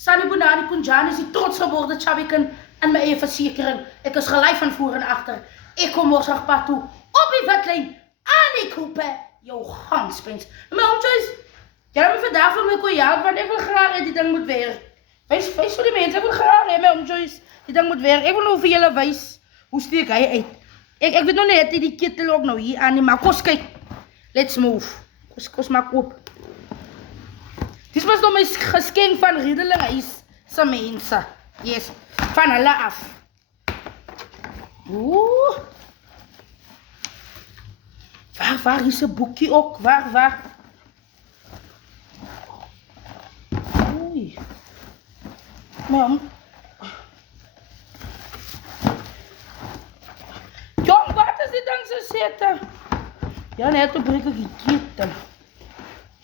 Sunny Bonani Kunjan is die trots geworden, Chabiken en mijn eigen verzekering. Ik is gelijk van voor en achter. Ik kom morgen pad toe, op die wetlijn, aan die koepen, jouw gangspins. Maar homtjes, jij hebt me vandaag van me kon helpen, want ik wil graag dat die ding moet werken. Wees voor die mensen, ik wil graag mijn homtjes, die ding moet werken. Ik wil nog voor jullie wijs, hoe steek hij uit. Ik weet nog net die kittel ook nou hier aan, maar kost kijk. Let's move. Kost maar op. Dit was nog mijn geschenk van Riedelenhuis. Zijn mensen. Yes. Van hulle af. Oeh. Waar is een boekje ook? Waar? Oei. Mam. Jong, wat is dit dan zo zitten? Ja, net op breek ik die kitten.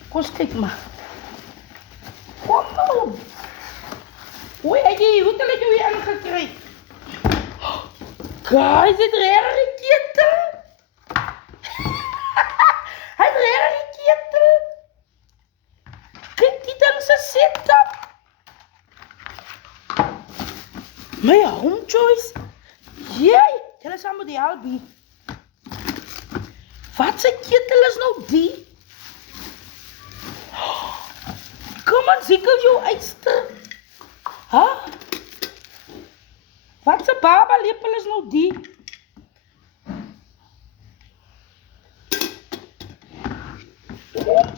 Kost kijk maar. Kom nou. Oei, heb je hoe heb je weer aangekregen? Guys, dit rare kitten. Hij rare kitten. Kijk die dan zo zitten. Maar ja, home choice. Jee, tel eens aan me die albi. Wat zijn kittel is nou die? Kom aan, zikkel jou uitster. Huh? Wat zijn baba lepel is nou die?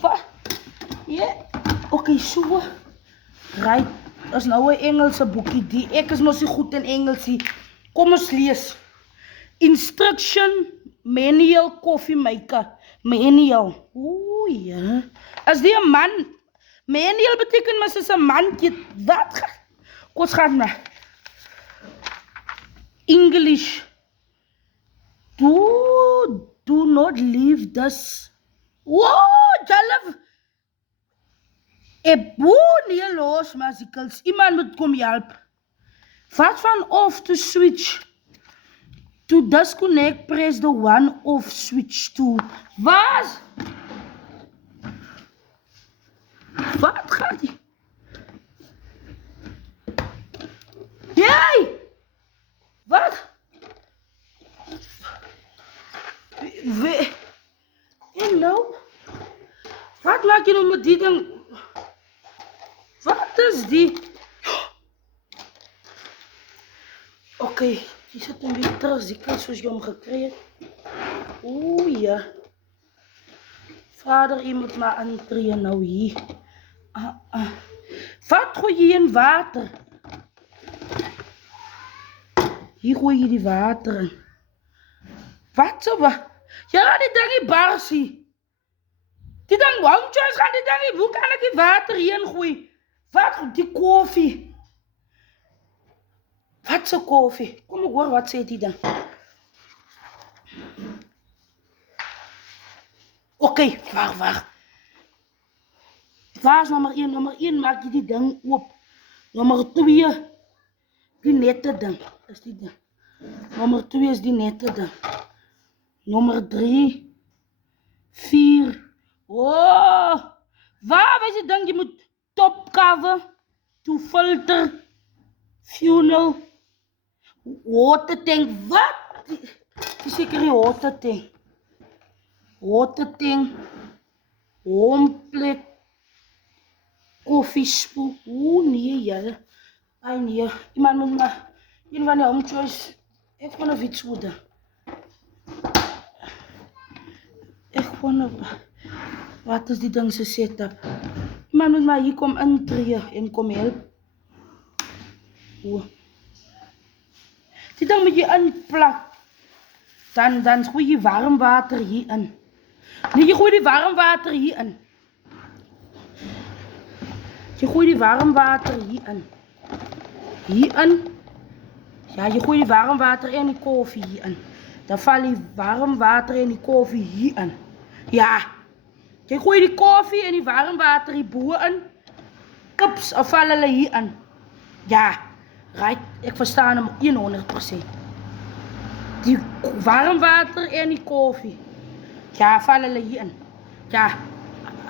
Wat? Ja, oké, zo. Right, dat is nou een Engelse boekie. Die ek is nog zo goed in Engels. Kom eens lees. Instruction manual coffee maker. Manual. Oeh ja. As die een man. Manual betekent maar is een man. Wat? Kost gaat maar. English. Do not leave this. Wow, jalf. Nee, los, mazikels. Iemand moet kom help. Wat van off to switch? To disconnect, press the one off switch to. Wat? Wat gaat die? Jij! Wat? Hallo? Wat maak je nou met die ding? Wat is die? Oké, die zit een beetje terug, ziekelijk zoals je hem gekregen. Oeh ja. Vader, je moet maar aantreden nou hier. Wat gooi je in water? Hier gooi je die water in. Wat zo? Ja, die ding is barsie. Die ding, wouwtjes, gaan die ding, hoe kan ik die water hierin gooien? Wat? Die koffie. Wat zo koffie? Kom maar hoor, wat zegt die dan? Oké, waar? Waar is nummer 1? Nummer 1 maak je die ding op. Nummer 2, die nette ding. Is die ding. Nummer 2 is die nette ding. Nummer 3, 4. Oh, waar is die ding? Je moet topcover, to filter, funnel, water tank. Wat? Die zeker die water tank. Water tank, homeplate, koffiespoel. Oeh nee, ja. Ai nee, iemand moet maar, een van die home choice, ik wil een fiets worden. Ik wil wat is die ding se setup? Iemand moet maar hier kom intree en kom help. Oeh. Die ding moet je inplak. Dan gooi je warm water hier in. Nee, je gooit die warm water hier in. Je gooit die warm water hier in. Hierin. Ja, je gooit die warm water en die koffie hierin. Dan valt die warm water en die koffie hierin. Ja. Je gooit die koffie en die warm water hierboven in. Kips of vallen hulle hierin. Ja. Right. Ik versta hem 100%. Die warm water en die koffie. Ja, vallen hulle hierin. Ja.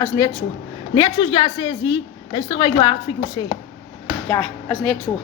Is net zo. Net zoals jij zei, zie. Luister wat ik je hart voor je zeg. Ja, is net so.